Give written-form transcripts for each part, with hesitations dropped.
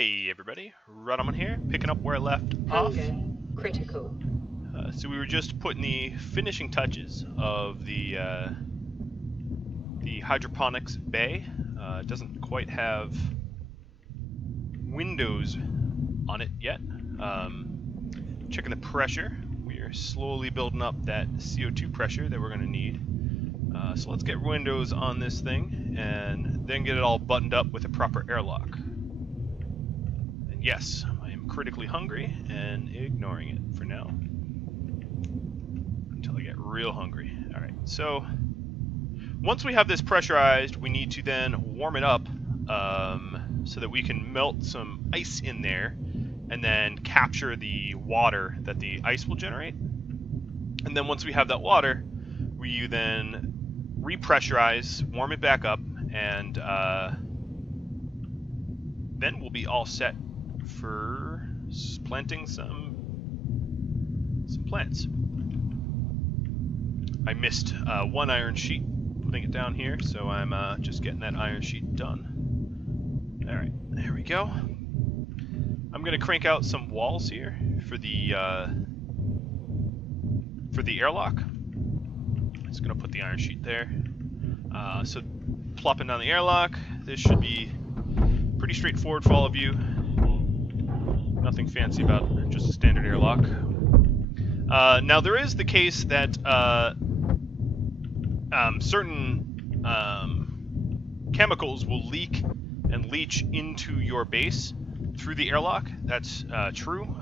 Hey everybody, Rodman here, picking up where I left off. Critical. So we were just putting the finishing touches of the hydroponics bay. It doesn't quite have windows on it yet. Checking the pressure. We are slowly building up that CO2 pressure that we're going to need. So let's get windows on this thing and then get it all buttoned up with a proper airlock. Yes, I am critically hungry and ignoring it for now until I get real hungry. Alright, so once we have this pressurized, we need to then warm it up so that we can melt some ice in there and then capture the water that the ice will generate. And then once we have that water, we then repressurize, warm it back up, and then we'll be all set for planting some plants. I missed one iron sheet, putting it down here, so I'm just getting that iron sheet done. Alright, there we go. I'm going to crank out some walls here for the airlock. Just going to put the iron sheet there. So plopping down the airlock, this should be pretty straightforward for all of you. Nothing fancy about it, just a standard airlock. Now there is the case that certain chemicals will leak and leach into your base through the airlock. That's true.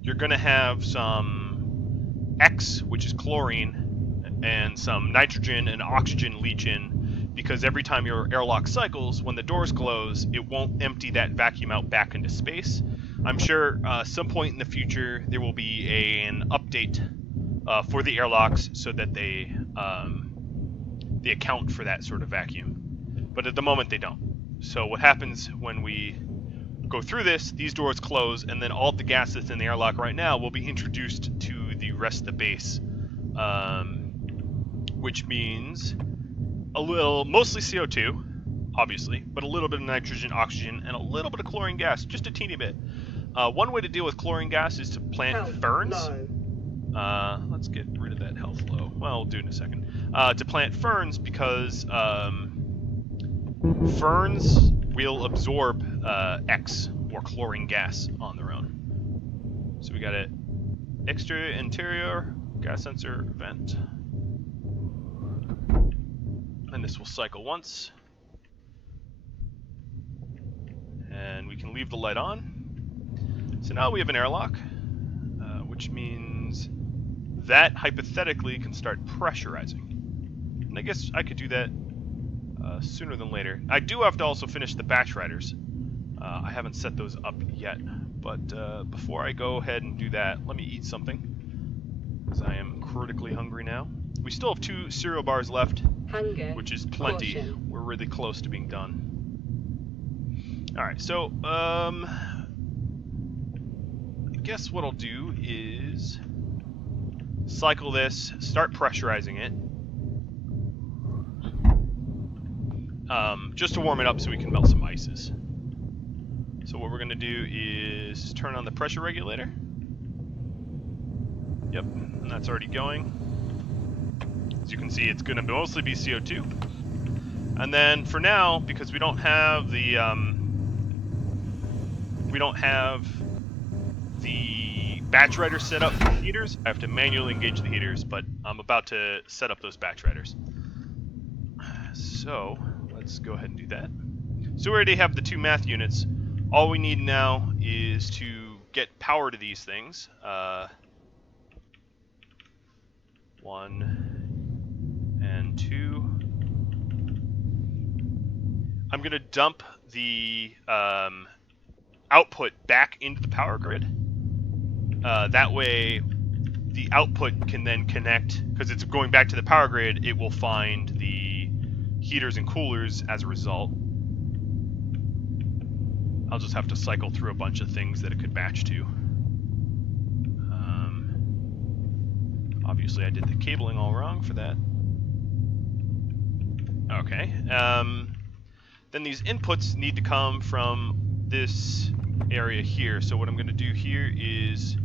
You're going to have some X, which is chlorine, and some nitrogen and oxygen leach in, because every time your airlock cycles, when the doors close, it won't empty that vacuum out back into space. I'm sure some point in the future there will be an update for the airlocks so that they account for that sort of vacuum. But at the moment they don't. So what happens when we go through this, these doors close, and then all the gas that's in the airlock right now will be introduced to the rest of the base. Which means mostly CO2, obviously, but a little bit of nitrogen, oxygen, and a little bit of chlorine gas, just a teeny bit. One way to deal with chlorine gas is to plant ferns. Let's get rid of that health low. Well, we'll do it in a second. To plant ferns, because ferns will absorb X, or chlorine gas, on their own. So we got it. Exterior, interior, gas sensor, vent. And this will cycle once. And we can leave the light on. So now we have an airlock, which means that hypothetically can start pressurizing. And I guess I could do that sooner than later. I do have to also finish the batch riders. I haven't set those up yet. But before I go ahead and do that, let me eat something, because I am critically hungry now. We still have 2 cereal bars left, which is plenty. Caution. We're really close to being done. Alright, so, I guess what I'll do is cycle this, start pressurizing it, just to warm it up so we can melt some ices. So what we're going to do is turn on the pressure regulator. Yep, and that's already going. As you can see, it's going to mostly be CO2. And then for now, because we don't have the batch rider set up for the heaters, I have to manually engage the heaters, but I'm about to set up those batch riders. So let's go ahead and do that. So we already have the 2 math units. All we need now is to get power to these things. 1 and 2. I'm going to dump the output back into the power grid. That way the output can then connect, because it's going back to the power grid, it will find the heaters and coolers as a result. I'll just have to cycle through a bunch of things that it could batch to. Obviously I did the cabling all wrong for that. Okay. Then these inputs need to come from this area here. So what I'm going to do here is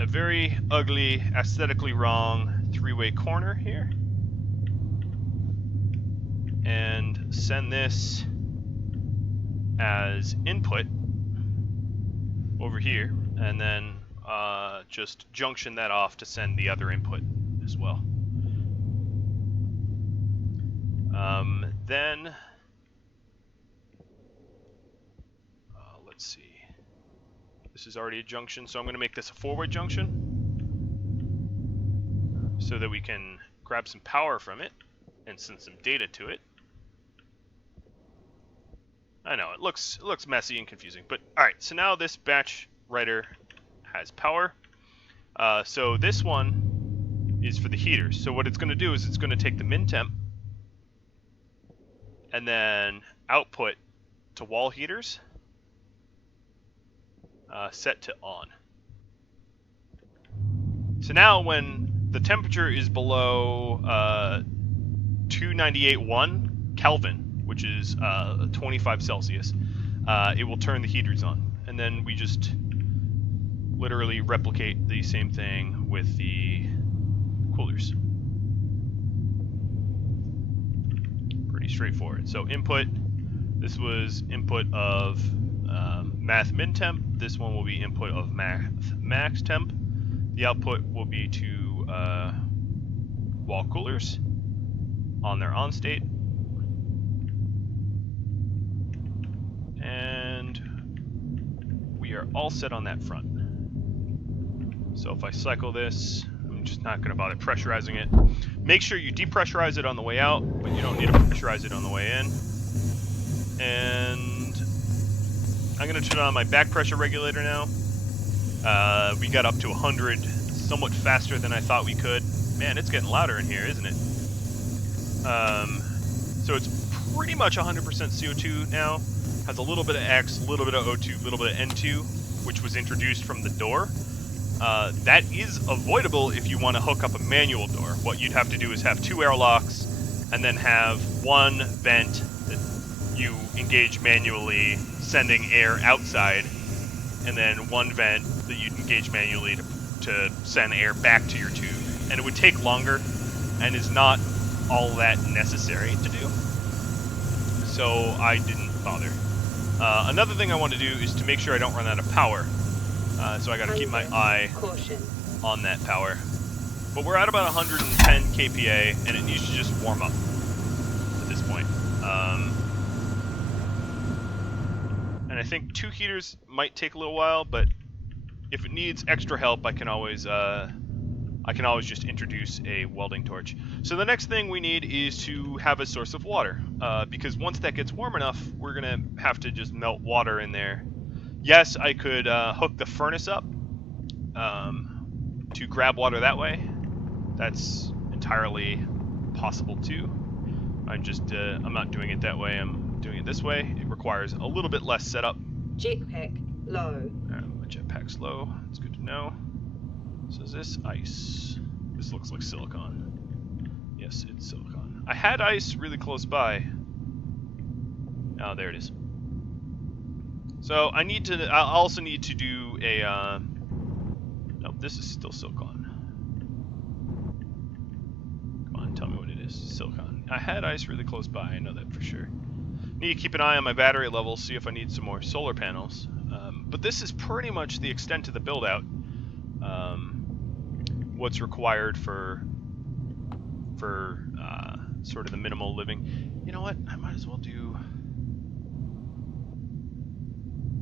a very ugly, aesthetically wrong three-way corner here. And send this as input over here, and then just junction that off to send the other input as well. Then let's see. This is already a junction, so I'm going to make this a forward junction so that we can grab some power from it and send some data to it. I know it looks messy and confusing, but all right. So now this batch writer has power. So this one is for the heaters. So what it's going to do is it's going to take the min temp and then output to wall heaters, set to on. So now when the temperature is below 298.1 Kelvin, which is 25 Celsius, it will turn the heaters on. And then we just literally replicate the same thing with the coolers. Pretty straightforward. So input, this was input of math min temp. This one will be input of math max temp. The output will be to wall coolers on their on state. And we are all set on that front. So if I cycle this, I'm just not going to bother pressurizing it. Make sure you depressurize it on the way out, but you don't need to pressurize it on the way in. And I'm going to turn on my back pressure regulator now. We got up to 100 somewhat faster than I thought we could. Man, it's getting louder in here, isn't it? So it's pretty much 100% CO2 now. Has a little bit of X, a little bit of O2, a little bit of N2, which was introduced from the door. That is avoidable if you want to hook up a manual door. What you'd have to do is have two airlocks and then have one vent that you engage manually, sending air outside, and then one vent that you'd engage manually to send air back to your tube. And it would take longer and is not all that necessary to do. So I didn't bother. Another thing I want to do is to make sure I don't run out of power. So I got to keep my eye on that power. But we're at about 110 kPa, and it needs to just warm up at this point. And I think 2 heaters might take a little while, but if it needs extra help, I can always just introduce a welding torch. So the next thing we need is to have a source of water, because once that gets warm enough, we're gonna have to just melt water in there. Yes, I could hook the furnace up to grab water that way. That's entirely possible too. I'm not doing it that way. I'm doing it this way. It requires a little bit less setup. Jetpack low. My jetpack's low. That's good to know. So is this ice? This looks like silicon. Yes, it's silicon. I had ice really close by. Oh, there it is. So I also need to do a, nope, this is still silicon. Come on, tell me what it is. Silicon. I had ice really close by, I know that for sure. Need to keep an eye on my battery levels, see if I need some more solar panels. But this is pretty much the extent of the build out. What's required for sort of the minimal living. You know what? I might as well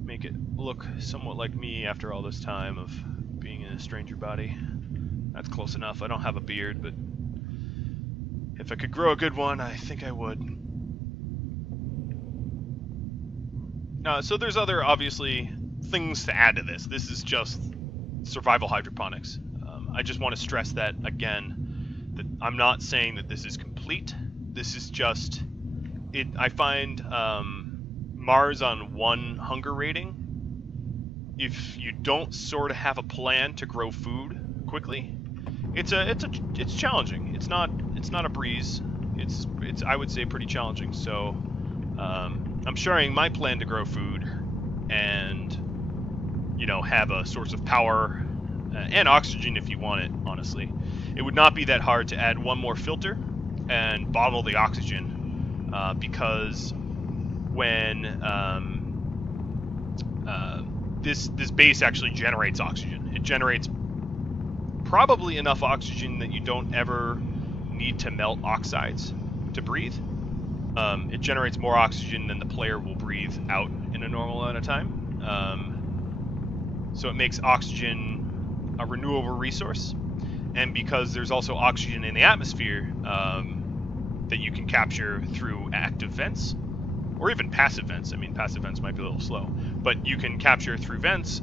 make it look somewhat like me after all this time of being in a stranger body. That's close enough. I don't have a beard, but if I could grow a good one, I think I would. So there's other, obviously, things to add to this. This is just survival hydroponics. I just want to stress that again, that I'm not saying that this is complete. This is just it. I find Mars on 1 hunger rating. If you don't sort of have a plan to grow food quickly, it's challenging. It's not a breeze. It's I would say pretty challenging. So I'm sharing my plan to grow food and have a source of power and oxygen if you want it. Honestly, it would not be that hard to add one more filter and bottle the oxygen, because when this base actually generates oxygen, it generates probably enough oxygen that you don't ever need to melt oxides to breathe. It generates more oxygen than the player will breathe out in a normal amount of time. So it makes oxygen a renewable resource, and because there's also oxygen in the atmosphere that you can capture through active vents, or even passive vents. I mean, passive vents might be a little slow, but you can capture through vents.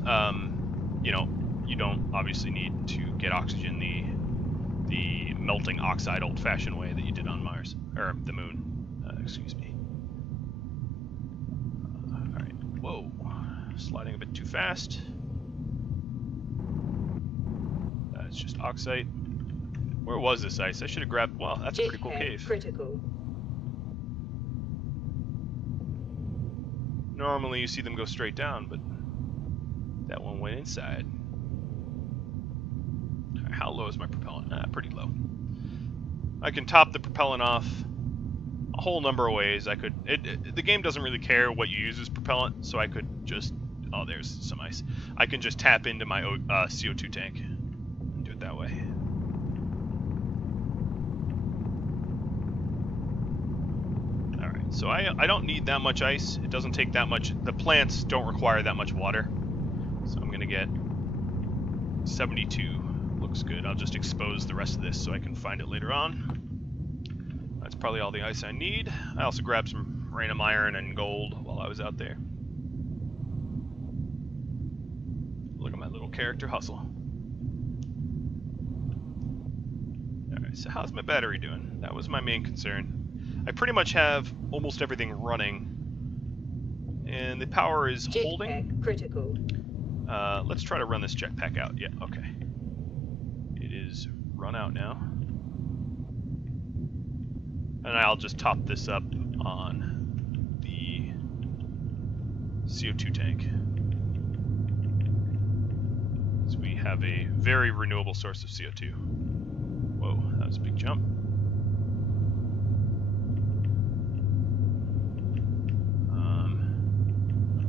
You don't obviously need to get oxygen the melting oxide old-fashioned way that you did on Mars, or the moon. Excuse me. Alright, whoa. Sliding a bit too fast. That's just oxide. Where was this ice? I should have grabbed... Wow, that's a pretty cool cave. Critical. Normally you see them go straight down, but that one went inside. How low is my propellant? Pretty low. I can top the propellant off a whole number of ways. I could... the game doesn't really care what you use as propellant, so I could just... Oh, there's some ice. I can just tap into my CO2 tank and do it that way. Alright, so I don't need that much ice. It doesn't take that much... The plants don't require that much water. So I'm going to get 72. Looks good. I'll just expose the rest of this so I can find it later on. That's probably all the ice I need. I also grabbed some random iron and gold while I was out there. Look at my little character hustle. Alright, so how's my battery doing? That was my main concern. I pretty much have almost everything running. And the power is holding. Critical. Let's try to run this jetpack out. Yeah, okay. It is run out now. And I'll just top this up on the CO2 tank. So we have a very renewable source of CO2. Whoa, that was a big jump.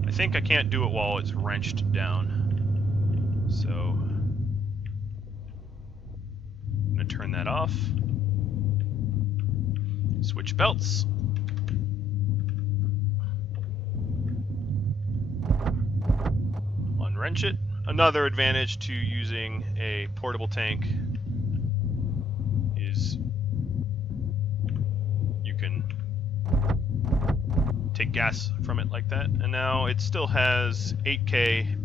I think I can't do it while it's wrenched down. So I'm going to turn that off. Switch belts. Unwrench it. Another advantage to using a portable tank is you can take gas from it like that. And now it still has 8K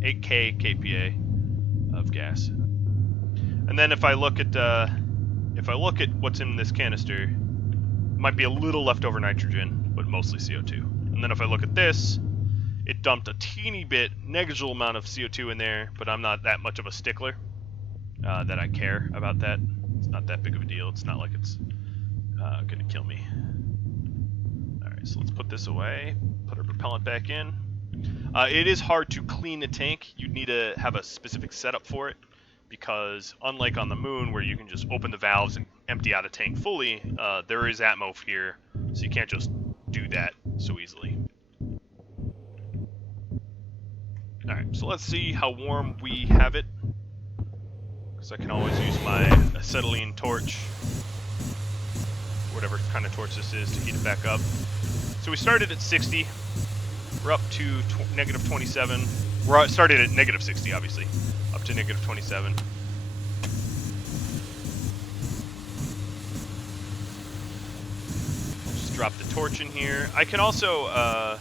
kPa of gas. And then if I look at what's in this canister, might be a little leftover nitrogen, but mostly CO2. And then if I look at this, it dumped a teeny bit, negligible amount of CO2 in there, but I'm not that much of a stickler that I care about that. It's not that big of a deal. It's not like it's going to kill me. Alright, so let's put this away, put our propellant back in. It is hard to clean the tank. You'd need to have a specific setup for it, because unlike on the moon where you can just open the valves and empty out a tank fully, there is atmo here, so you can't just do that so easily. Alright, so let's see how warm we have it, because I can always use my acetylene torch, whatever kind of torch this is, to heat it back up. So we started at 60, we're up to negative 27, started at negative 60 obviously, up to negative 27. Just drop the torch in here. I can also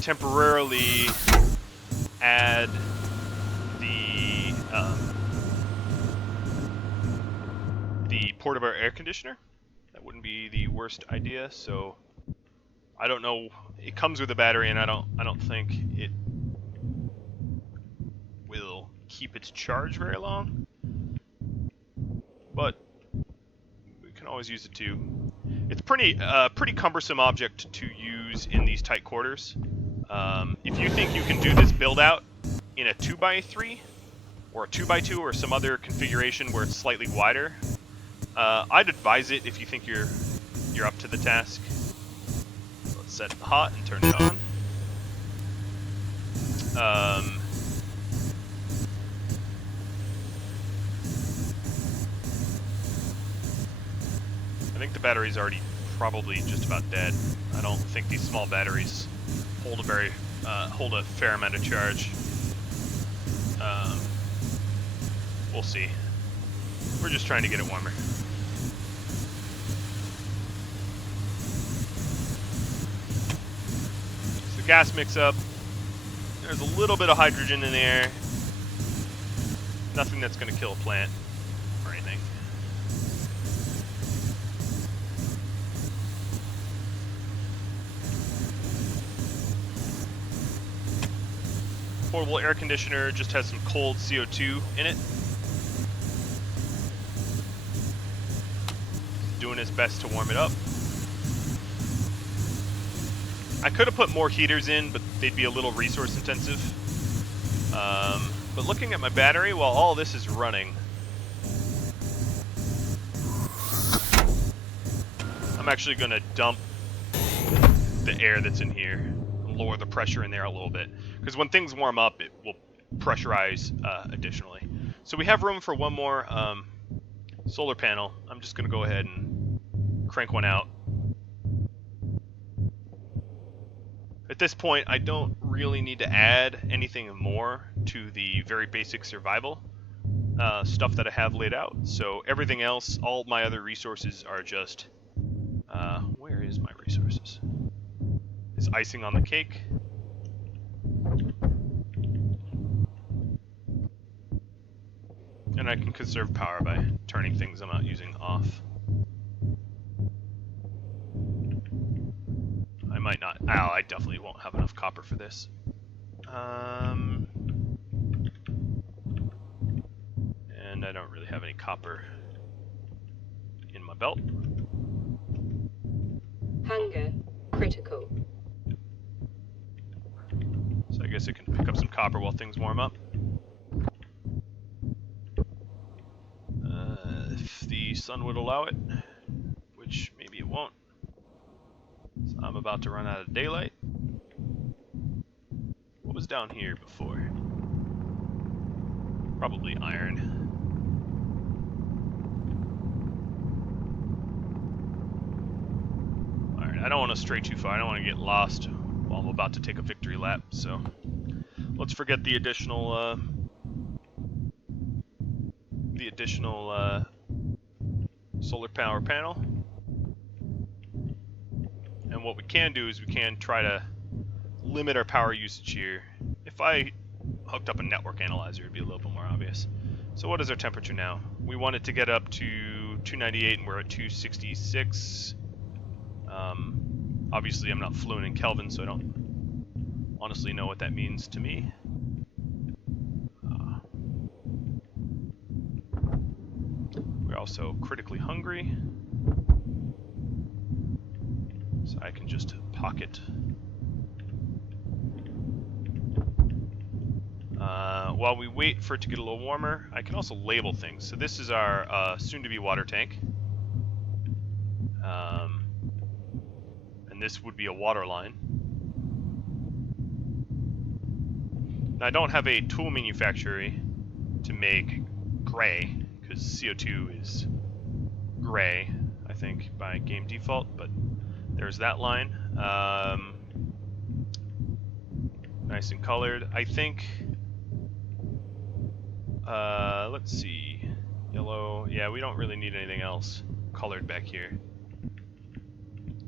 temporarily add the portable air conditioner. That wouldn't be the worst idea. So I don't know. It comes with a battery, and I don't think it will keep its charge very long. But we can always use it too. It's pretty cumbersome object to use in these tight quarters. If you think you can do this build out in a 2x3 or a 2x2 or some other configuration where it's slightly wider, I'd advise it if you think you're up to the task. Let's set it hot and turn it on. I think the battery's already probably just about dead. I don't think these small batteries hold a fair amount of charge. We'll see. We're just trying to get it warmer. So gas mix up. There's a little bit of hydrogen in there. Nothing that's going to kill a plant or anything. Portable air conditioner just has some cold CO2 in it. Doing its best to warm it up. I could have put more heaters in, but they'd be a little resource intensive. But looking at my battery while all this is running, I'm actually going to dump the air that's in here and lower the pressure in there a little bit. Because when things warm up, it will pressurize additionally. So we have room for one more solar panel. I'm just going to go ahead and crank one out. At this point, I don't really need to add anything more to the very basic survival stuff that I have laid out. So everything else, all my other resources are just... where is my resources? Is icing on the cake. And I can conserve power by turning things I'm not using off. I might not. Oh, I definitely won't have enough copper for this. And I don't really have any copper in my belt. Hunger critical. So I guess I can pick up some copper while things warm up. If the sun would allow it, which maybe it won't. So I'm about to run out of daylight. What was down here before? Probably iron. Alright, I don't want to stray too far. I don't want to get lost while I'm about to take a victory lap, so let's forget the additional solar power panel. And what we can do is we can try to limit our power usage here. If I hooked up a network analyzer, it'd be a little bit more obvious. So what is our temperature now? We want it to get up to 298 and we're at 266. Obviously I'm not fluent in Kelvin, so I don't honestly know what that means to me. We're also critically hungry. So I can just pocket. While we wait for it to get a little warmer, I can also label things. So this is our soon-to-be water tank. And this would be a water line. Now I don't have a tool manufacturer to make gray, because CO2 is gray, I think, by game default, but there's that line. Nice and colored. I think, let's see, yellow. Yeah, we don't really need anything else colored back here.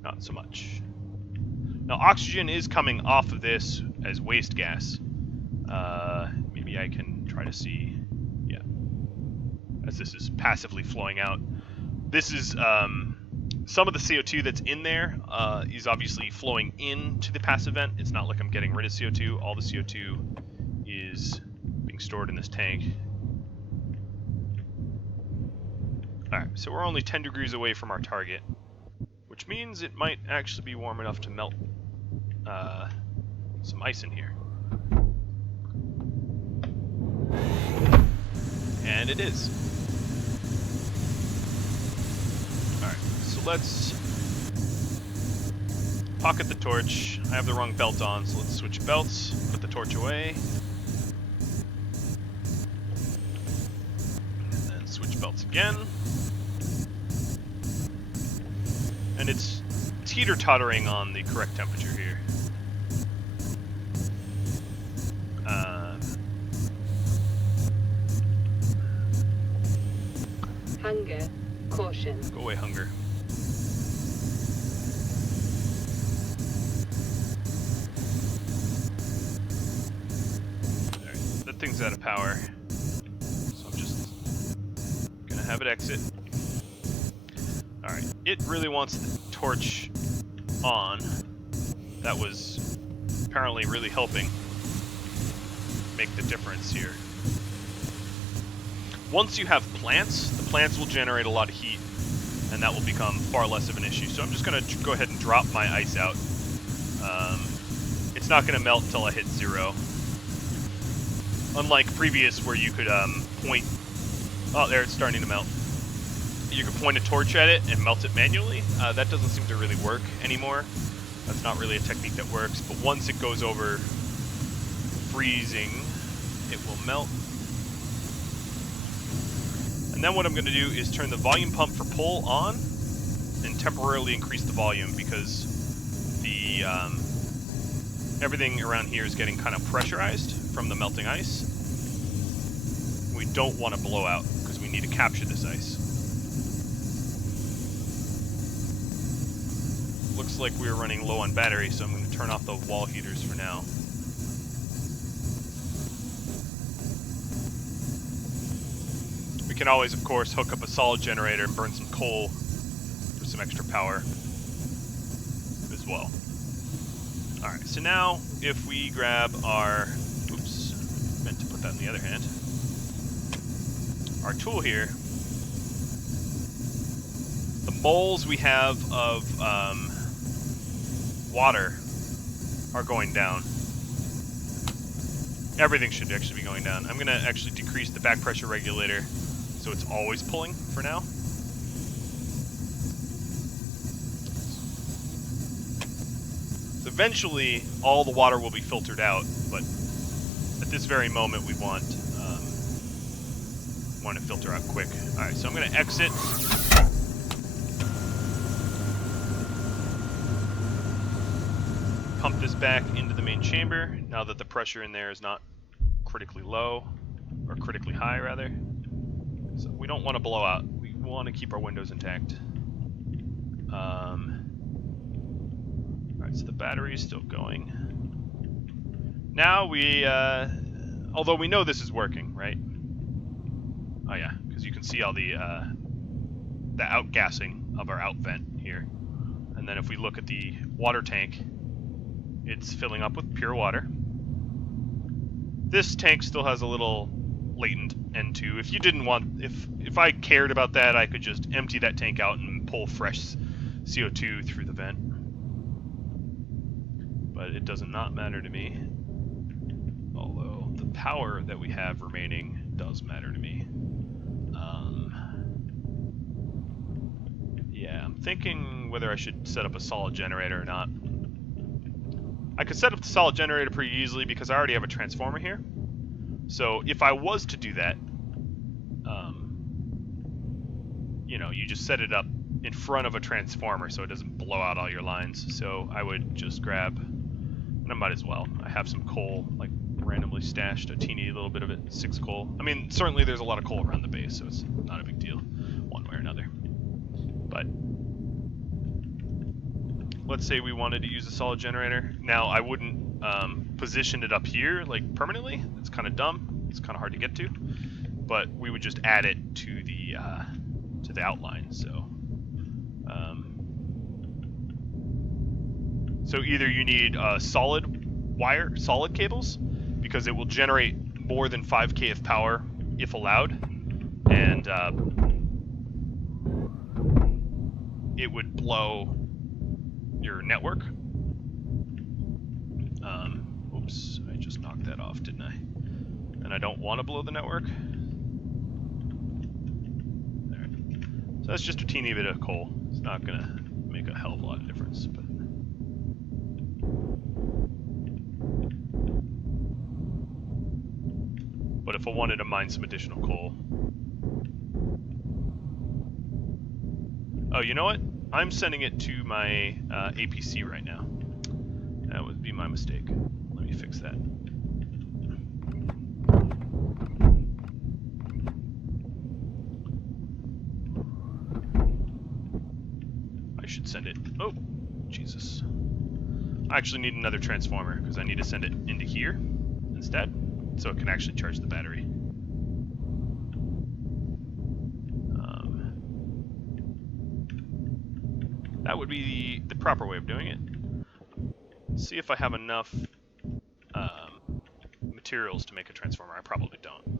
Not so much. Now, oxygen is coming off of this as waste gas. Maybe I can try to see, yeah, as this is passively flowing out. This is, some of the CO2 that's in there is obviously flowing into the passive vent. It's not like I'm getting rid of CO2. All the CO2 is being stored in this tank. Alright, so we're only 10 degrees away from our target, which means it might actually be warm enough to melt some ice in here. And it is. Alright, so let's pocket the torch. I have the wrong belt on, so let's switch belts, put the torch away. And then switch belts again. And it's teeter-tottering on the correct temperature here. Hunger. Caution. Go away, hunger. Alright, that thing's out of power. So I'm just gonna have it exit. Alright, it really wants the torch on. That was apparently really helping make the difference here. Once you have plants, the plants will generate a lot of heat, and that will become far less of an issue. So I'm just going to go ahead and drop my ice out. It's not going to melt until I hit 0. Unlike previous where you could point... Oh, there, it's starting to melt. You could point a torch at it and melt it manually. That doesn't seem to really work anymore. That's not really a technique that works. But once it goes over freezing, it will melt. And then what I'm going to do is turn the volume pump for pull on and temporarily increase the volume because the everything around here is getting kind of pressurized from the melting ice. We don't want to blow out because we need to capture this ice. Looks like we're running low on battery, so I'm going to turn off the wall heaters for now. We can always, of course, hook up a solid generator and burn some coal for some extra power as well. Alright, so now if we grab our... Oops, meant to put that in the other hand. Our tool here. The moles we have of water are going down. Everything should actually be going down. I'm going to actually decrease the back pressure regulator so it's always pulling for now. So eventually, all the water will be filtered out, but at this very moment, we want to filter out quick. All right, so I'm going to exit. Pump this back into the main chamber now that the pressure in there is not critically low, or critically high rather. So we don't want to blow out. We want to keep our windows intact. Alright, so the battery is still going. Now we, although we know this is working, right? Oh yeah, because you can see all the outgassing of our out vent here. And then if we look at the water tank, it's filling up with pure water. This tank still has a little latent N2. If you didn't want, if I cared about that, I could just empty that tank out and pull fresh CO2 through the vent. But it does not matter to me. Although the power that we have remaining does matter to me. Yeah, I'm thinking whether I should set up a solid generator or not. I could set up the solid generator pretty easily because I already have a transformer here. So if I was to do that, you know, you just set it up in front of a transformer so it doesn't blow out all your lines. So I would just grab, and I might as well. I have some coal, like randomly stashed, a teeny little bit of it, 6 coal. I mean, certainly there's a lot of coal around the base, so it's not a big deal, one way or another. But let's say we wanted to use a solid generator. Now, I wouldn't position it up here, like, permanently. It's kind of dumb. It's kind of hard to get to. But we would just add it to the outline. So, so either you need solid cables, because it will generate more than 5K of power if allowed, and it would blow your network. Oops, I just knocked that off, didn't I? And I don't want to blow the network. There. So that's just a teeny bit of coal. It's not gonna make a hell of a lot of difference, but. But if I wanted to mine some additional coal. Oh, you know what? I'm sending it to my APC right now. That would be my mistake. Let me fix that. I should send it. Oh, Jesus. I actually need another transformer because I need to send it into here instead so it can actually charge the battery. That would be the proper way of doing it. See if I have enough materials to make a transformer. I probably don't.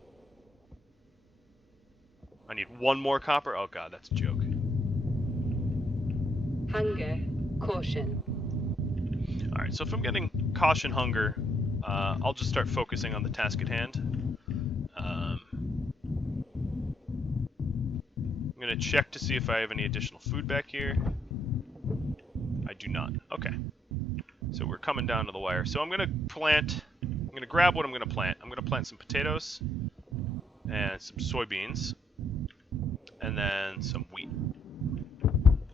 I need one more copper. Oh god, that's a joke. Hunger. Caution. Alright, so if I'm getting caution hunger, I'll just start focusing on the task at hand. I'm going to check to see if I have any additional food back here. I do not. Okay. So we're coming down to the wire. So I'm going to grab what I'm going to plant. I'm going to plant some potatoes and some soybeans and then some wheat.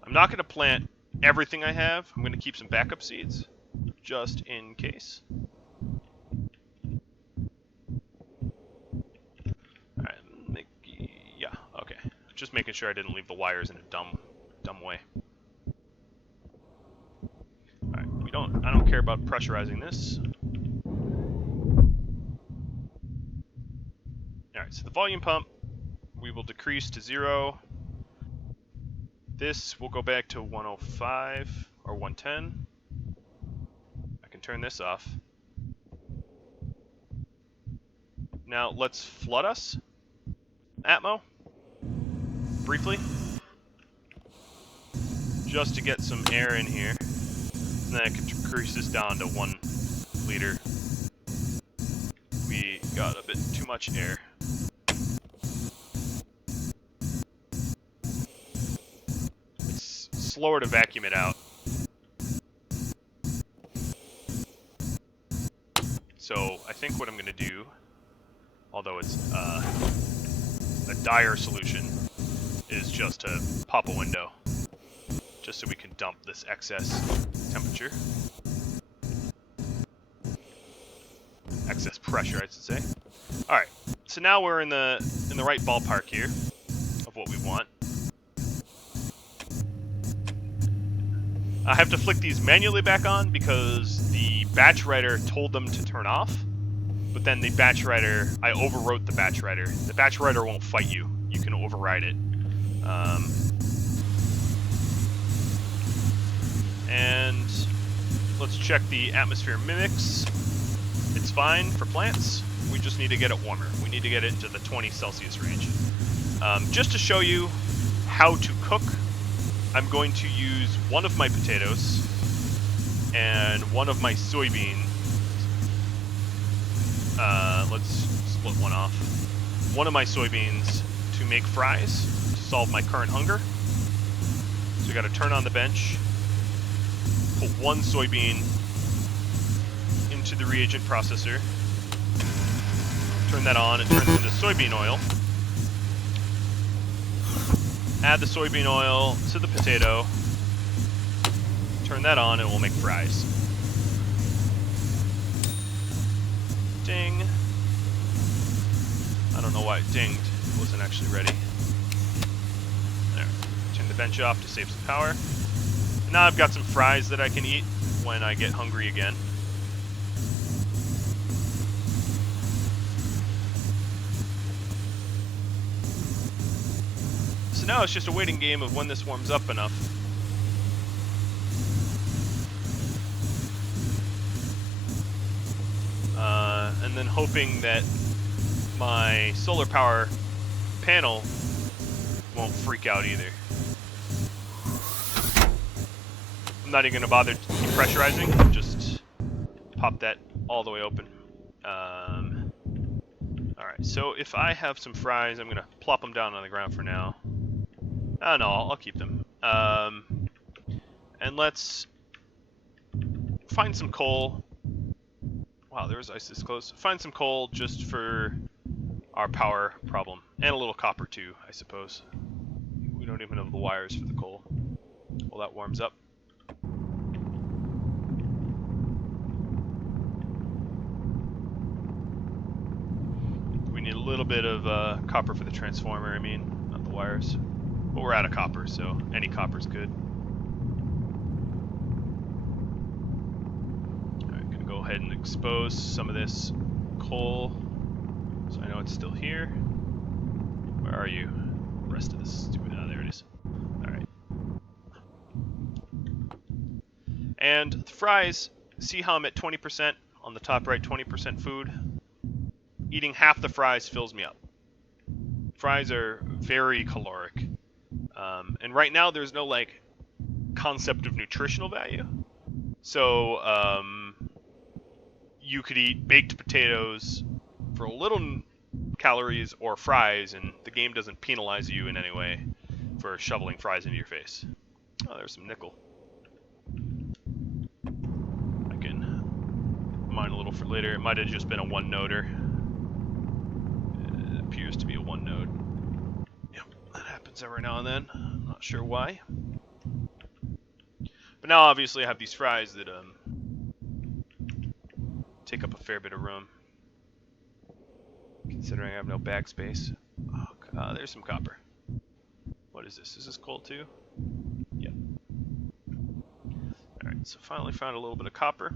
I'm not going to plant everything I have. I'm going to keep some backup seeds just in case. Alright, yeah, okay. Just making sure I didn't leave the wires in a dumb way. Alright, I don't care about pressurizing this. Alright, so the volume pump we will decrease to 0. This will go back to 105 or 110. I can turn this off. Now let's flood us. Atmo. Briefly. Just to get some air in here. And then I can decrease this down to 1 liter. We got a bit too much air. It's slower to vacuum it out. So I think what I'm going to do, although it's a dire solution, is just to pop a window. Just so we can dump this excess temperature. Excess pressure, I should say. Alright, so now we're in the right ballpark here of what we want. I have to flick these manually back on because the batch writer told them to turn off. But then the batch writer, I overwrote the batch writer. The batch writer won't fight you. You can override it. And let's check the atmosphere mimics. It's fine for plants. We just need to get it warmer. We need to get it into the 20 Celsius range. Just to show you how to cook, I'm going to use one of my potatoes and one of my soybeans. Let's split one off. One of my soybeans to make fries to solve my current hunger. So we got to turn on the bench. Put one soybean into the reagent processor. Turn that on, it turns into soybean oil. Add the soybean oil to the potato. Turn that on and we'll make fries. Ding. I don't know why it dinged. It wasn't actually ready. There. Turn the bench off to save some power. Now I've got some fries that I can eat when I get hungry again. So now it's just a waiting game of when this warms up enough. And then hoping that my solar power panel won't freak out either. I'm not even going to bother pressurizing. Just pop that all the way open. Alright, so if I have some fries, I'm going to plop them down on the ground for now. Oh, no, I'll keep them. And let's find some coal. Wow, there's ice this close. Find some coal just for our power problem. And a little copper too, I suppose. We don't even have the wires for the coal. Well, that warms up. We need a little bit of copper for the transformer, I mean, not the wires. But we're out of copper, so any copper's good. Alright, gonna go ahead and expose some of this coal, so I know it's still here. Where are you? The rest of this stupid... Oh, there it is. Alright. And the fries, see how I'm at 20% on the top right, 20% food? Eating half the fries fills me up. Fries are very caloric. And right now there's no like concept of nutritional value. So you could eat baked potatoes for a little calories or fries, and the game doesn't penalize you in any way for shoveling fries into your face. Oh, there's some nickel. I can mine a little for later. It might have just been a one-noder. It appears to be a one-node. Yep, that happens every now and then. I'm not sure why. But now, obviously, I have these fries that take up a fair bit of room, considering I have no bag space. Oh, there's some copper. What is this? Is this coal too? Yep. Alright, so finally found a little bit of copper.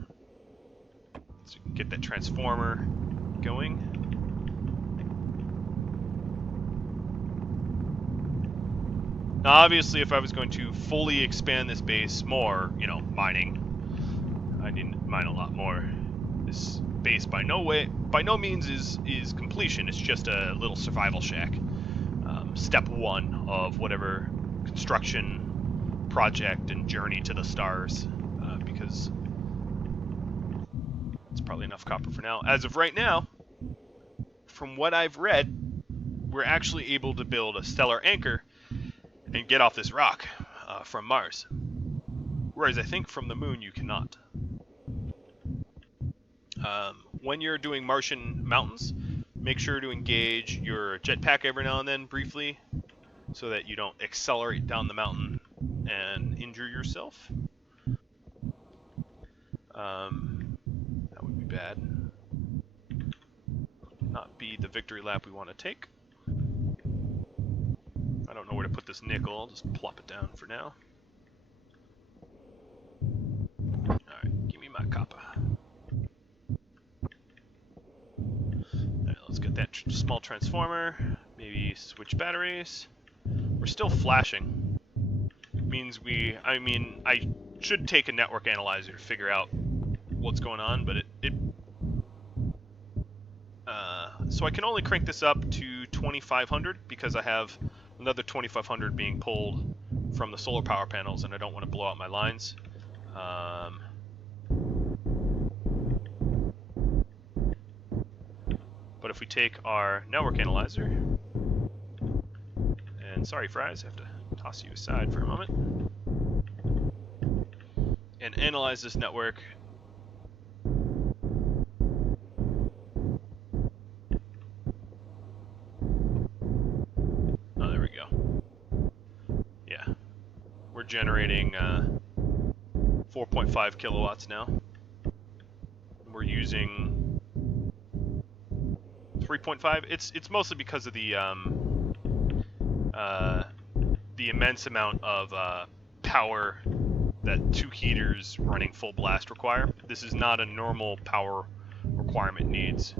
So we can get that transformer going. Now, obviously, if I was going to fully expand this base more, you know, mining, I need to mine a lot more. This base by no means is completion. It's just a little survival shack. Step one of whatever construction project and journey to the stars, because that's probably enough copper for now. As of right now, from what I've read, we're actually able to build a stellar anchor and get off this rock from Mars. Whereas I think from the moon you cannot. When you're doing Martian mountains, make sure to engage your jetpack every now and then briefly so that you don't accelerate down the mountain and injure yourself. That would be bad. Not be the victory lap we want to take. I don't know where to put this nickel. I'll just plop it down for now. Alright, give me my copper. Alright, let's get that small transformer. Maybe switch batteries. We're still flashing. Means I should take a network analyzer to figure out what's going on, but so I can only crank this up to 2500 because I have another 2500 being pulled from the solar power panels, and I don't want to blow out my lines. But if we take our network analyzer, and sorry fries, I have to toss you aside for a moment, and analyze this network. Oh, there we go. Yeah, we're generating 4.5 kilowatts now. We're using 3.5. It's mostly because of the immense amount of power that two heaters running full blast require. This is not a normal power requirement needs.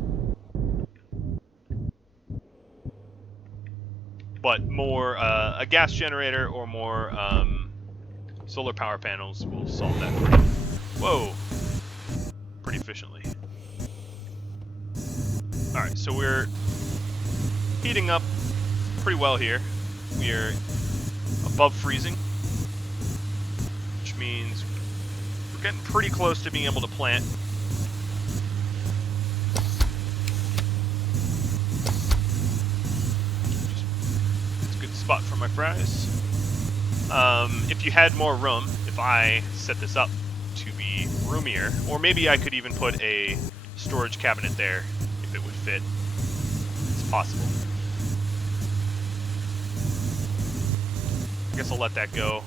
But more a gas generator or more solar power panels will solve that for you. Whoa! Pretty efficiently. Alright, so we're heating up pretty well here. We are above freezing, which means getting pretty close to being able to plant. It's a good spot for my fries. If you had more room, if I set this up to be roomier, or maybe I could even put a storage cabinet there if it would fit. It's possible. I guess I'll let that go.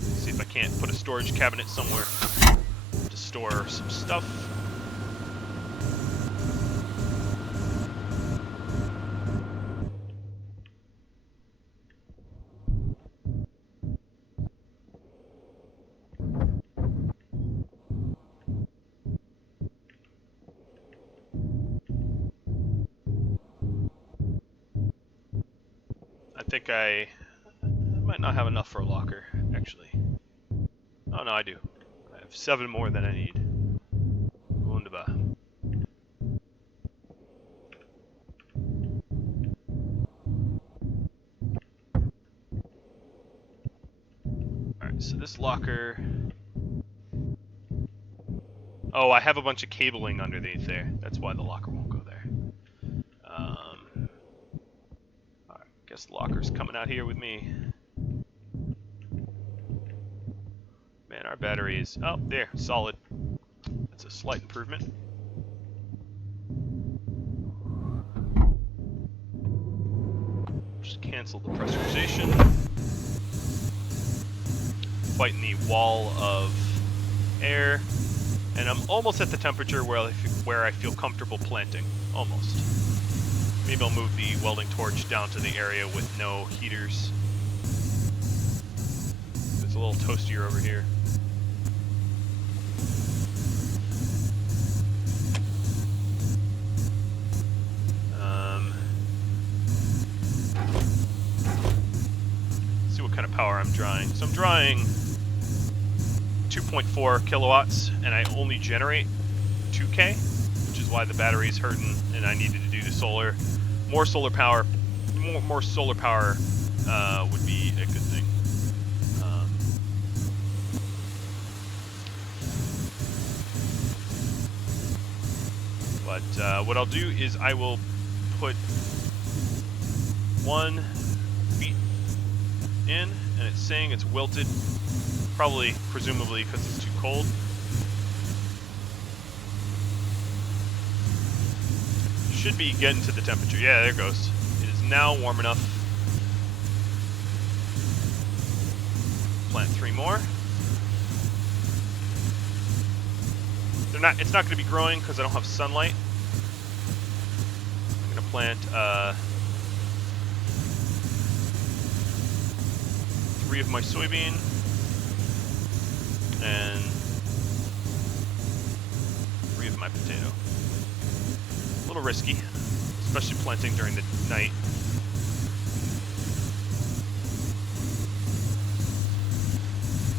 See if I can't put a storage cabinet somewhere to store some stuff. I think I might not have enough for a locker, actually. Oh, no, I do. I have 7 more than I need. Wunderbar. Alright, so this locker... Oh, I have a bunch of cabling underneath there. That's why the locker won't go there. Alright, guess the locker's coming out here with me. Man, our battery is... Oh, there, solid. That's a slight improvement. Just cancel the pressurization. Fighting the wall of air. And I'm almost at the temperature where I feel comfortable planting. Almost. Maybe I'll move the welding torch down to the area with no heaters. It's a little toastier over here. See what kind of power I'm drawing. So I'm drawing 2.4 kilowatts, and I only generate 2K, which is why the battery's hurting, and I needed to do the solar. More solar power, more solar power would be a good thing. But what I'll do is I will put 1 feet in, and it's saying it's wilted. Probably, presumably, because it's too cold. Should be getting to the temperature. Yeah, there it goes. It is now warm enough. Plant 3 more. It's not going to be growing because I don't have sunlight. I'm going to plant 3 of my soybean. And 3 of my potato. A little risky, especially planting during the night.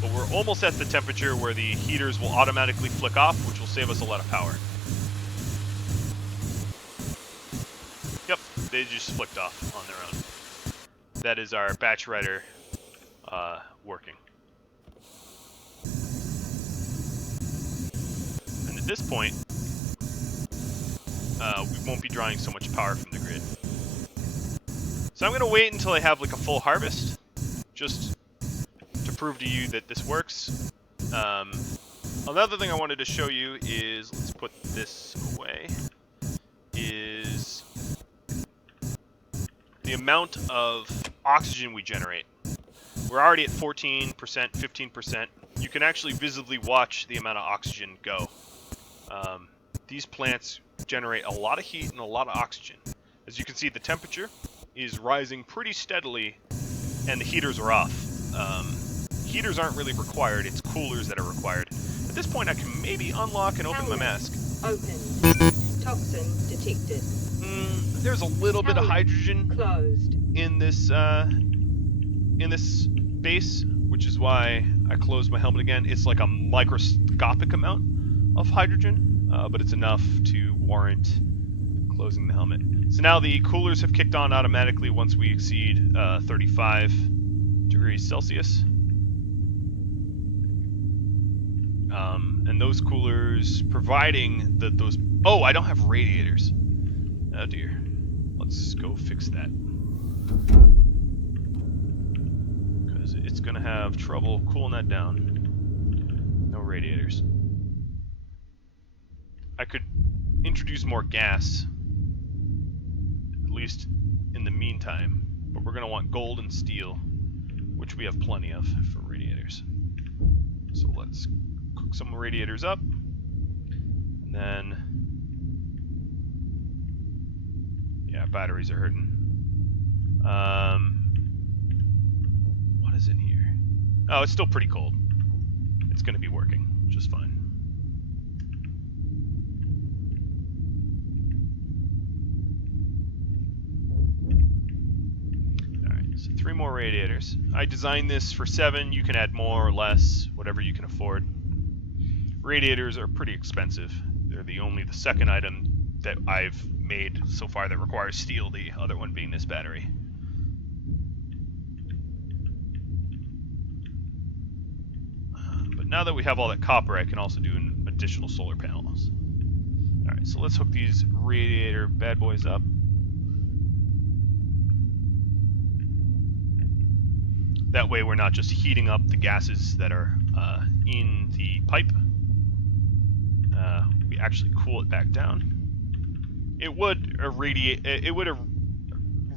But we're almost at the temperature where the heaters will automatically flick off, which will save us a lot of power. Yep, they just flicked off on their own. That is our batch writer working. At this point, we won't be drawing so much power from the grid. So I'm going to wait until I have like a full harvest, just to prove to you that this works. Another thing I wanted to show you is, let's put this away, is the amount of oxygen we generate. We're already at 14%, 15%. You can actually visibly watch the amount of oxygen go. These plants generate a lot of heat and a lot of oxygen. As you can see, the temperature is rising pretty steadily, and the heaters are off. Heaters aren't really required, it's coolers that are required. At this point, I can maybe unlock and open my mask. Open. Toxin detected. There's a little bit of hydrogen Closed. in this base, which is why I closed my helmet again. It's like a microscopic amount of hydrogen, but it's enough to warrant closing the helmet. So now the coolers have kicked on automatically once we exceed 35 degrees Celsius. And those coolers, providing that those... Oh, I don't have radiators. Oh dear. Let's go fix that. Because it's going to have trouble cooling that down. No radiators. I could introduce more gas, at least in the meantime. But we're going to want gold and steel, which we have plenty of for radiators. So let's cook some radiators up. And then... Yeah, batteries are hurting. What is in here? Oh, it's still pretty cold. It's going to be working just fine. Alright, so 3 more radiators. I designed this for 7. You can add more or less, whatever you can afford. Radiators are pretty expensive. They're the second item that I've made so far that requires steel, the other one being this battery. But now that we have all that copper, I can also do additional solar panels. Alright, so let's hook these radiator bad boys up. That way we're not just heating up the gases that are in the pipe. We actually cool it back down. It would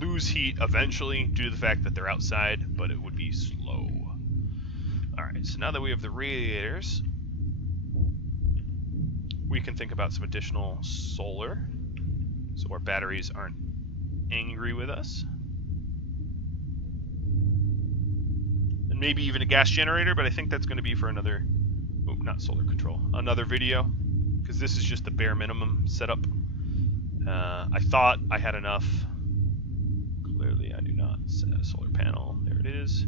lose heat eventually due to the fact that they're outside, but it would be slow. Alright, so now that we have the radiators, we can think about some additional solar, so our batteries aren't angry with us. And maybe even a gas generator, but I think that's going to be for another... Oh, not solar control. Another video, because this is just the bare minimum setup. I thought I had enough. Clearly I do not. Set a solar panel. There it is.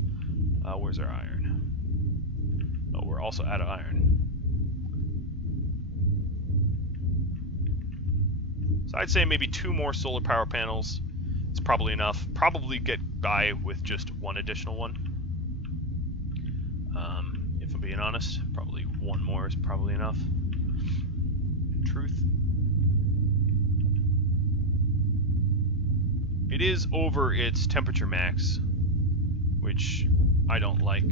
Where's our iron? Oh, we're also out of iron. So I'd say maybe 2 more solar power panels. It's probably enough. Probably get by with just 1 additional one. If I'm being honest, probably 1 more is probably enough. Truth. It is over its temperature max, which I don't like.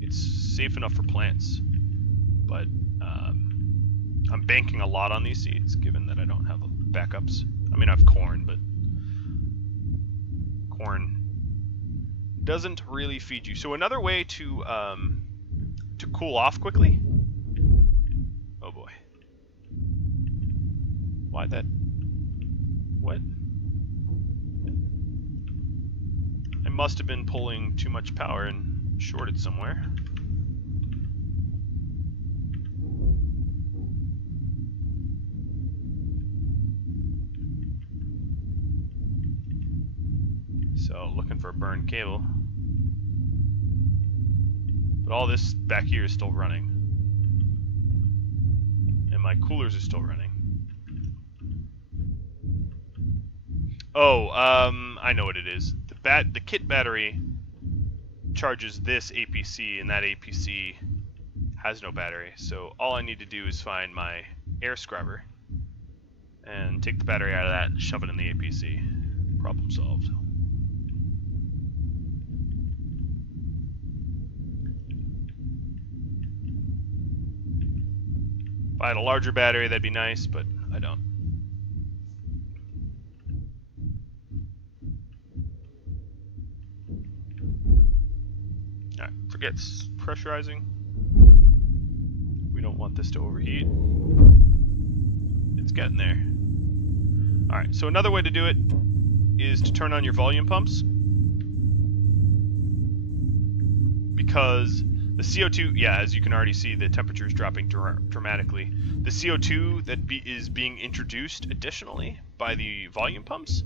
It's safe enough for plants, but I'm banking a lot on these seeds, given that I don't have backups. I mean, I have corn, but corn doesn't really feed you. So another way to cool off quickly. Oh boy. Why that? What? I must have been pulling too much power and shorted somewhere. So, looking for a burned cable. But all this back here is still running. And my coolers are still running. Oh, I know what it is. The kit battery charges this APC, and that APC has no battery. So all I need to do is find my air scrubber and take the battery out of that and shove it in the APC. Problem solved. If I had a larger battery, that'd be nice, but I don't. Alright, forget pressurizing. We don't want this to overheat. It's getting there. Alright, so another way to do it is to turn on your volume pumps. Because the CO2, yeah, as you can already see, the temperature is dropping dramatically. The CO2 that is being introduced additionally by the volume pumps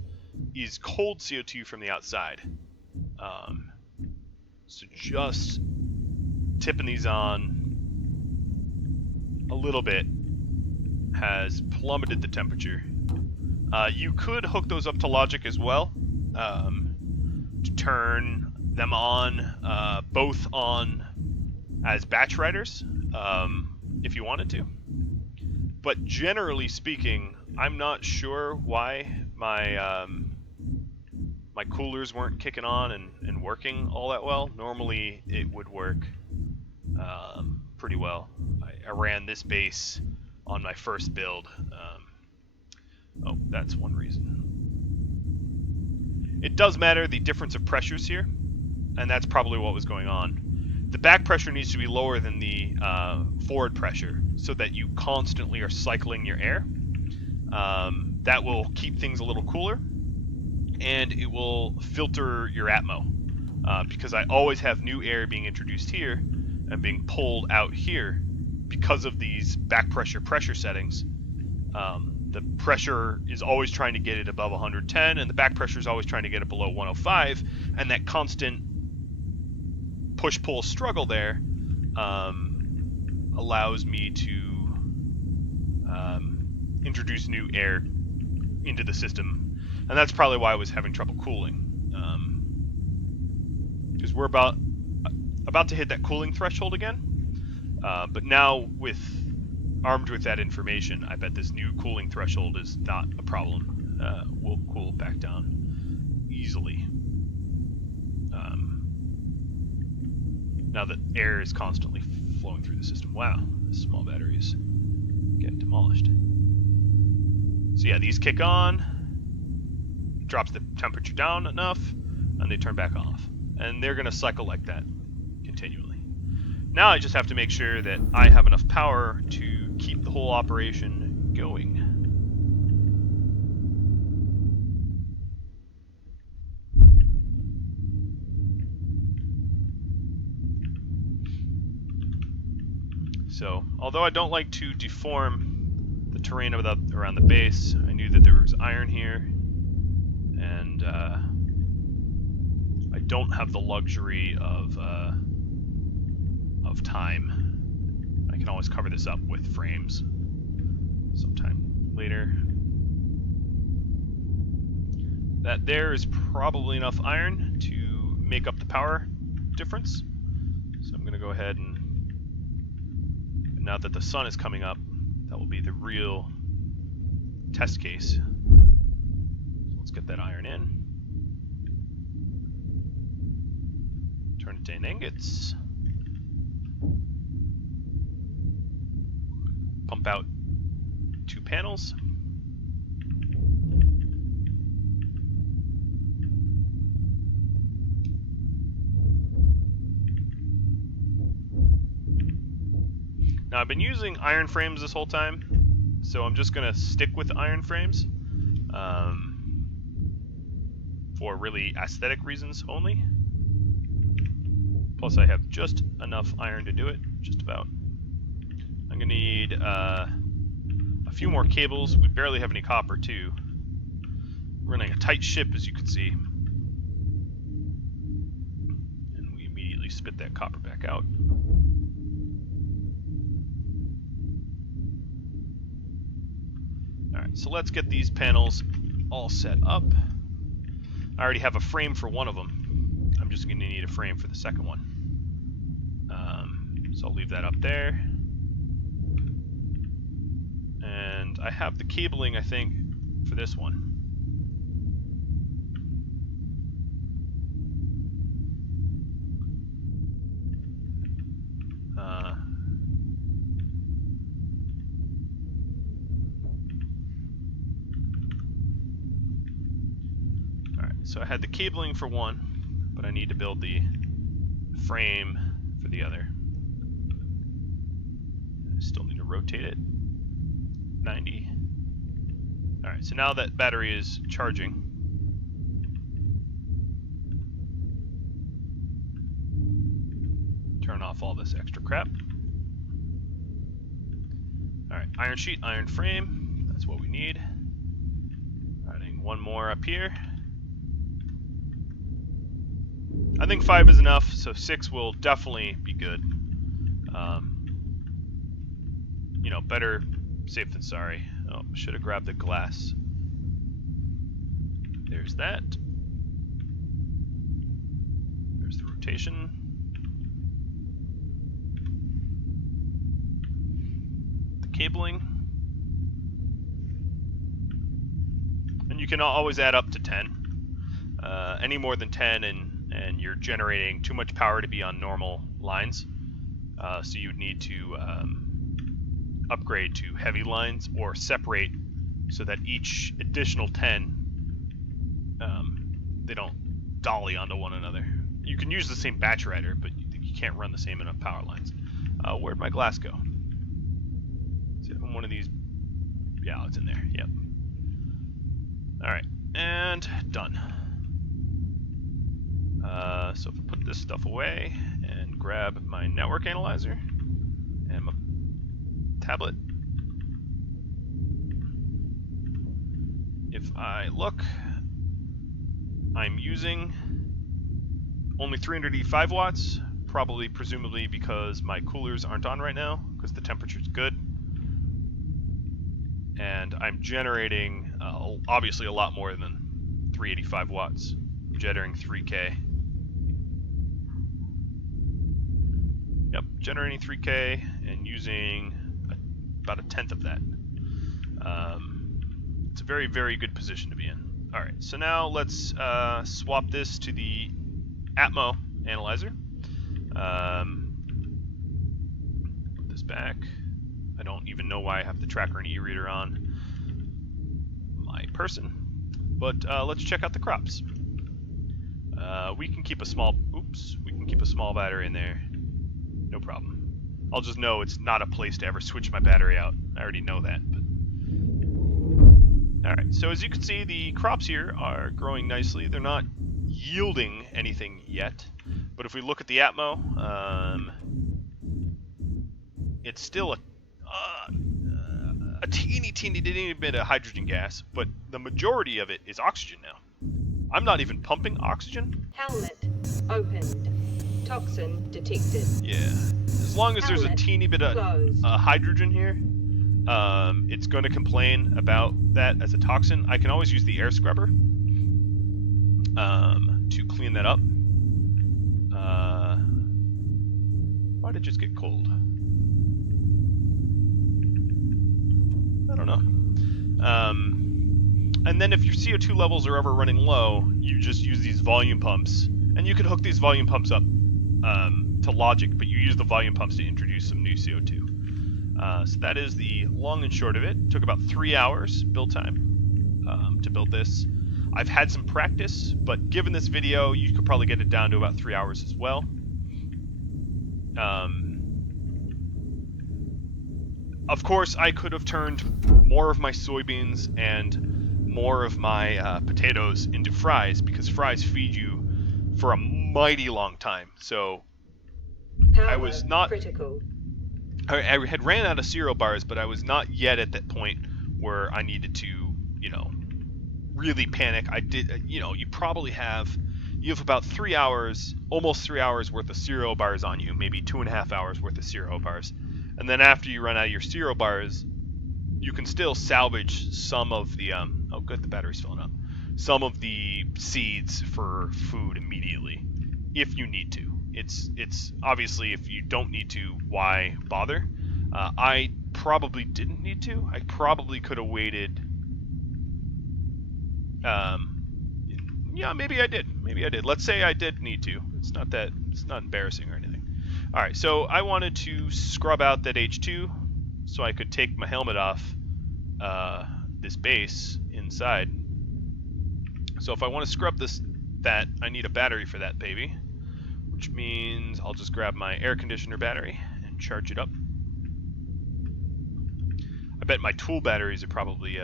is cold CO2 from the outside. So just tipping these on a little bit has plummeted the temperature. You could hook those up to logic as well, to turn them on, both on as batch writers, if you wanted to. But generally speaking, I'm not sure why my my coolers weren't kicking on and working all that well. Normally it would work pretty well. I ran this base on my first build. Oh, that's one reason. It does matter the difference of pressures here, and that's probably what was going on. The back pressure needs to be lower than the forward pressure so that you constantly are cycling your air. That will keep things a little cooler, and it will filter your atmo, because I always have new air being introduced here and being pulled out here because of these back pressure settings. The pressure is always trying to get it above 110, and the back pressure is always trying to get it below 105, and that constant push-pull struggle there allows me to introduce new air into the system, and that's probably why I was having trouble cooling, because we're about to hit that cooling threshold again, but now armed with that information, I bet this new cooling threshold is not a problem. We'll cool back down easily. Now that air is constantly flowing through the system. Wow, this small battery is getting demolished. So yeah, these kick on, drops the temperature down enough, and they turn back off. And they're going to cycle like that continually. Now I just have to make sure that I have enough power to keep the whole operation going. So, although I don't like to deform the terrain around the base, I knew that there was iron here, and I don't have the luxury of time. I can always cover this up with frames sometime later. That there is probably enough iron to make up the power difference. So I'm going to go ahead and now that the sun is coming up, that will be the real test case. So let's get that iron in. Turn it to ingots. Pump out 2 panels. Now I've been using iron frames this whole time, so I'm just going to stick with iron frames for really aesthetic reasons only. Plus I have just enough iron to do it, just about. I'm going to need a few more cables. We barely have any copper too. We're running a tight ship, as you can see. And we immediately spit that copper back out. Alright, so let's get these panels all set up. I already have a frame for one of them. I'm just going to need a frame for the second one. So I'll leave that up there. And I have the cabling, I think, for this one. So I had the cabling for one, but I need to build the frame for the other. I still need to rotate it 90. Alright, so now that battery is charging. Turn off all this extra crap. Alright, iron sheet, iron frame. That's what we need. Adding one more up here. I think 5 is enough, so 6 will definitely be good. You know, better safe than sorry. Oh, should have grabbed the glass. There's that. There's the rotation. cabling. And you can always add up to 10. Any more than 10 and you're generating too much power to be on normal lines. So you'd need to upgrade to heavy lines or separate so that each additional 10, they don't dolly onto one another. You can use the same batch writer, but you can't run the same enough power lines. Where'd my glass go? Is it in one of these? Yeah, it's in there. Yep. Alright, and done. So if I put this stuff away and grab my network analyzer and my tablet, if I look, I'm using only 385 watts, probably presumably because my coolers aren't on right now because the temperature's good. And I'm generating obviously a lot more than 385 watts. I'm generating 3K. Yep, generating 3K and using about a tenth of that. It's a very, very good position to be in. Alright, so now let's swap this to the Atmo analyzer. Put this back. I don't even know why I have the tracker and e-reader on my person. But let's check out the crops. We can keep a small battery in there. No problem. I'll just know it's not a place to ever switch my battery out. I already know that. Alright, so as you can see, the crops here are growing nicely. They're not yielding anything yet. But if we look at the Atmo, it's still a teeny bit of hydrogen gas, but the majority of it is oxygen now. I'm not even pumping oxygen. Helmet opened. Toxin detected. Yeah. As long as there's a teeny bit of hydrogen here, it's going to complain about that as a toxin. I can always use the air scrubber to clean that up. Why did it just get cold? I don't know. And then if your CO2 levels are ever running low, you just use these volume pumps. And you can hook these volume pumps up to logic, but you use the volume pumps to introduce some new CO2. So that is the long and short of it. It took about 3 hours build time to build this. I've had some practice, but given this video, you could probably get it down to about 3 hours as well. Of course, I could have turned more of my soybeans and more of my potatoes into fries, because fries feed you for a mighty long time. So I was not critical. I had ran out of cereal bars, but I was not yet at that point where I needed to, really panic. I did, you have about 3 hours, almost 3 hours worth of cereal bars on you, maybe 2.5 hours worth of cereal bars. And then after you run out of your cereal bars, you can still salvage some of the, oh good, the battery's filling up. Some of the seeds for food immediately, if you need to. It's obviously, if you don't need to, why bother? I probably didn't need to. I probably could have waited. Yeah, maybe I did. Let's say I did need to. It's not embarrassing or anything. All right, so I wanted to scrub out that H2 so I could take my helmet off this base inside. So if I want to scrub that, I need a battery for that baby, which means I'll just grab my air conditioner battery and charge it up. I bet my tool batteries are probably,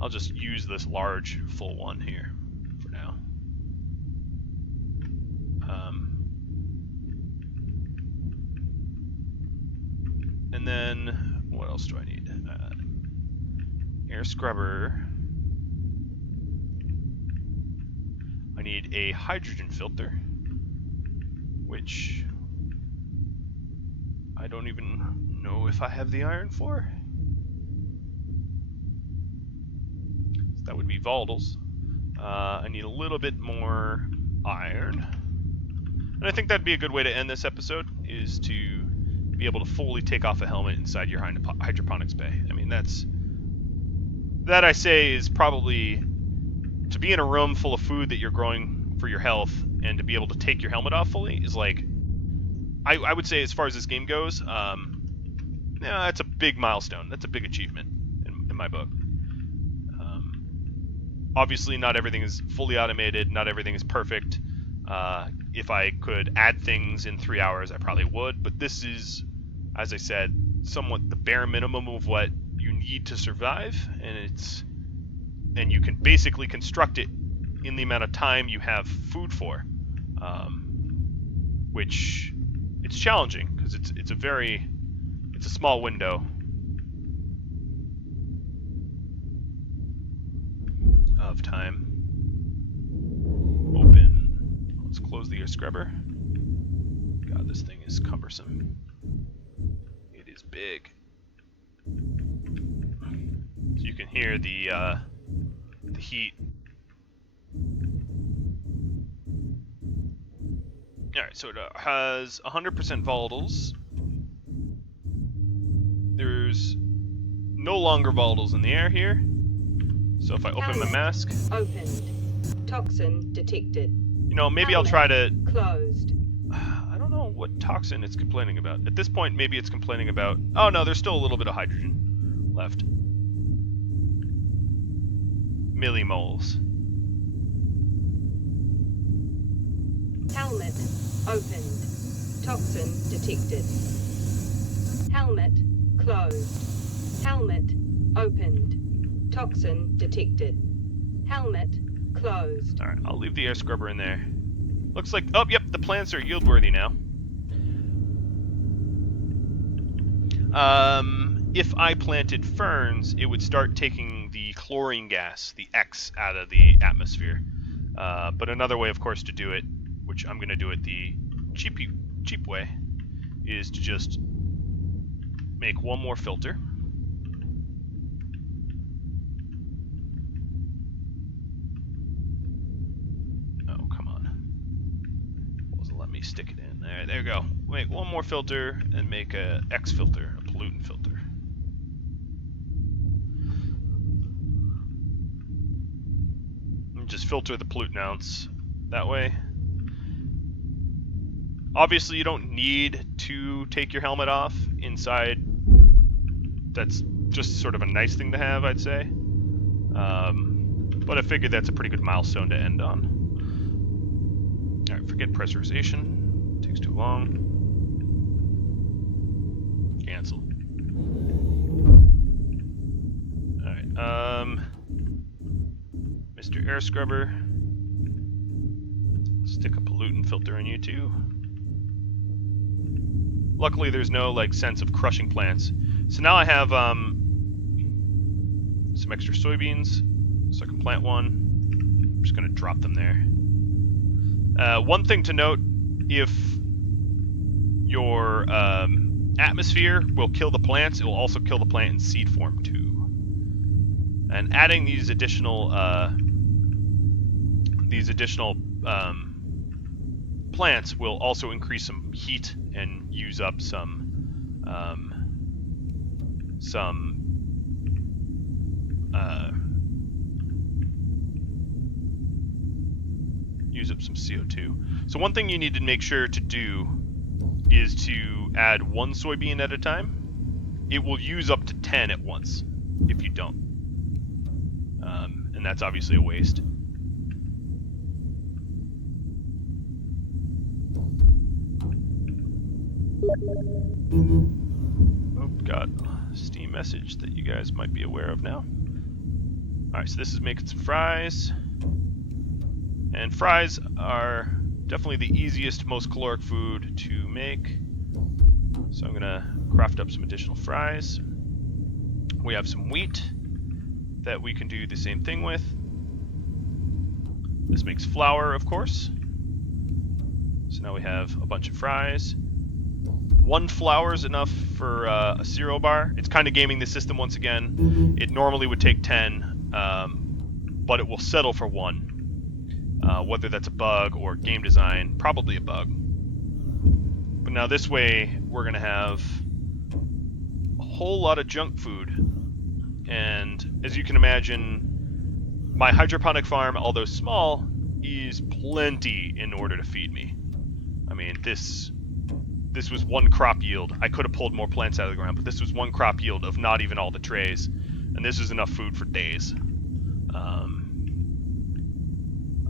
I'll just use this large full one here for now. And then, what else do I need? Air scrubber. I need a hydrogen filter, which I don't even know if I have the iron for. So that would be volatiles. I need a little bit more iron. And I think that'd be a good way to end this episode, is to be able to fully take off a helmet inside your hydroponics bay. I mean, that I say is probably, to be in a room full of food that you're growing for your health and to be able to take your helmet off fully is like, I would say, as far as this game goes, yeah, that's a big milestone. That's a big achievement in my book. Obviously, not everything is fully automated. Not everything is perfect. If I could add things in 3 hours, I probably would. But this is, as I said, somewhat the bare minimum of what you need to survive, and you can basically construct it in the amount of time you have food for, which it's challenging because it's a small window of time. Open. Let's close the air scrubber. God, this thing is cumbersome. It is big. So you can hear the heat. Alright, so it has 100% volatiles. There's no longer volatiles in the air here. So if I open my mask... Opened. Toxin detected. You know, maybe I'll try to... Closed. I don't know what toxin it's complaining about. At this point, maybe it's complaining about... Oh no, there's still a little bit of hydrogen left. Millimoles. Helmet opened. Toxin detected. Helmet closed. Helmet opened. Toxin detected. Helmet closed. Alright, I'll leave the air scrubber in there. Looks like... Oh, yep, the plants are yield worthy now. If I planted ferns, it would start taking the chlorine gas, the X, out of the atmosphere. But another way, of course, to do it, which I'm going to do it the cheap way, is to just make one more filter. Oh, come on. Wasn't letting me stick it in. There we go. Make one more filter and make a X filter, a pollutant filter. And just filter the pollutant ounce that way. Obviously, you don't need to take your helmet off inside. That's just sort of a nice thing to have, I'd say. But I figured that's a pretty good milestone to end on. Alright, forget pressurization. Takes too long. Cancel. Alright, Mr. Air Scrubber. Stick a pollutant filter in you too. Luckily, there's no like sense of crushing plants. So now I have some extra soybeans, so I can plant one. I'm just gonna drop them there. One thing to note: if your atmosphere will kill the plants, it will also kill the plant in seed form too. And adding these additional plants will also increase some heat and use up some CO2. So one thing you need to make sure to do is to add one soybean at a time. It will use up to 10 at once if you don't. And that's obviously a waste. Oh, got a Steam message that you guys might be aware of now. Alright, so this is making some fries. And fries are definitely the easiest, most caloric food to make. So I'm going to craft up some additional fries. We have some wheat that we can do the same thing with. This makes flour, of course. So now we have a bunch of fries. One flour is enough for a cereal bar. It's kind of gaming the system once again. It normally would take 10, but it will settle for 1. Whether that's a bug or game design, probably a bug. But now this way, we're going to have a whole lot of junk food. And as you can imagine, my hydroponic farm, although small, is plenty in order to feed me. I mean, this was one crop yield. I could have pulled more plants out of the ground, but this was one crop yield of not even all the trays. And this is enough food for days.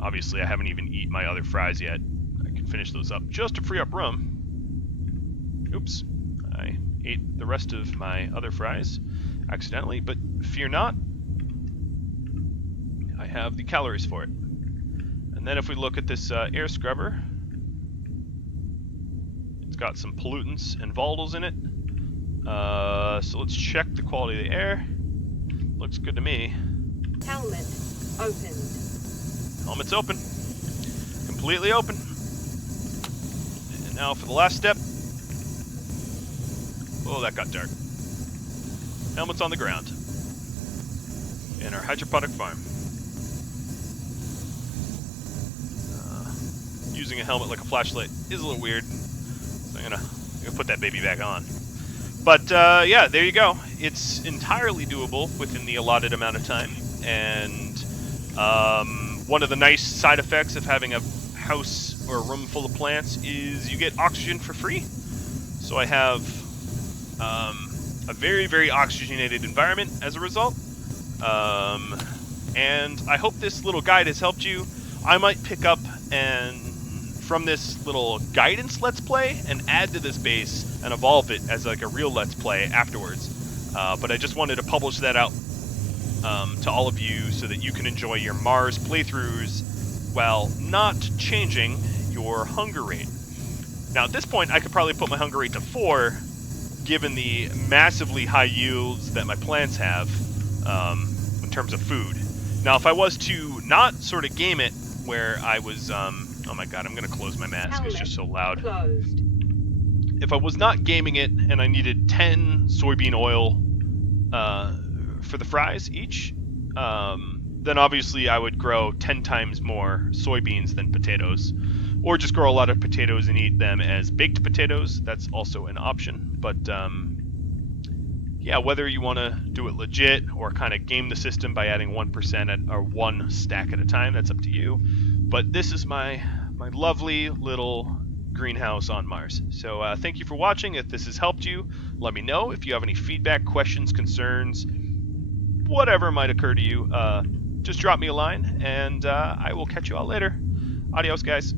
Obviously, I haven't even eaten my other fries yet. I can finish those up just to free up room. Oops. I ate the rest of my other fries accidentally, but fear not. I have the calories for it. And then if we look at this air scrubber, it's got some pollutants and volatiles in it. So let's check the quality of the air. Looks good to me. Helmet opened. Helmet's open. Completely open. And now for the last step. Oh, that got dark. Helmet's on the ground. In our hydroponic farm. Using a helmet like a flashlight is a little weird. So I'm gonna put that baby back on. But yeah, there you go. It's entirely doable within the allotted amount of time. And one of the nice side effects of having a house or a room full of plants is you get oxygen for free. So I have a very, very oxygenated environment as a result. And I hope this little guide has helped you. I might pick up and from this little guidance let's play and add to this base and evolve it as like a real let's play afterwards. But I just wanted to publish that out to all of you so that you can enjoy your Mars playthroughs while not changing your hunger rate. Now at this point I could probably put my hunger rate to 4 given the massively high yields that my plants have in terms of food. Now if I was to not sort of game it where I was, oh my god, I'm going to close my mask, it's just so loud. Closed. If I was not gaming it and I needed 10 soybean oil for the fries each, then obviously I would grow 10 times more soybeans than potatoes. Or just grow a lot of potatoes and eat them as baked potatoes. That's also an option. But yeah, whether you want to do it legit or kind of game the system by adding 1% or one stack at a time, that's up to you. But this is my lovely little greenhouse on Mars. So thank you for watching. If this has helped you, let me know. If you have any feedback, questions, concerns, whatever might occur to you, just drop me a line, and I will catch you all later. Adios, guys.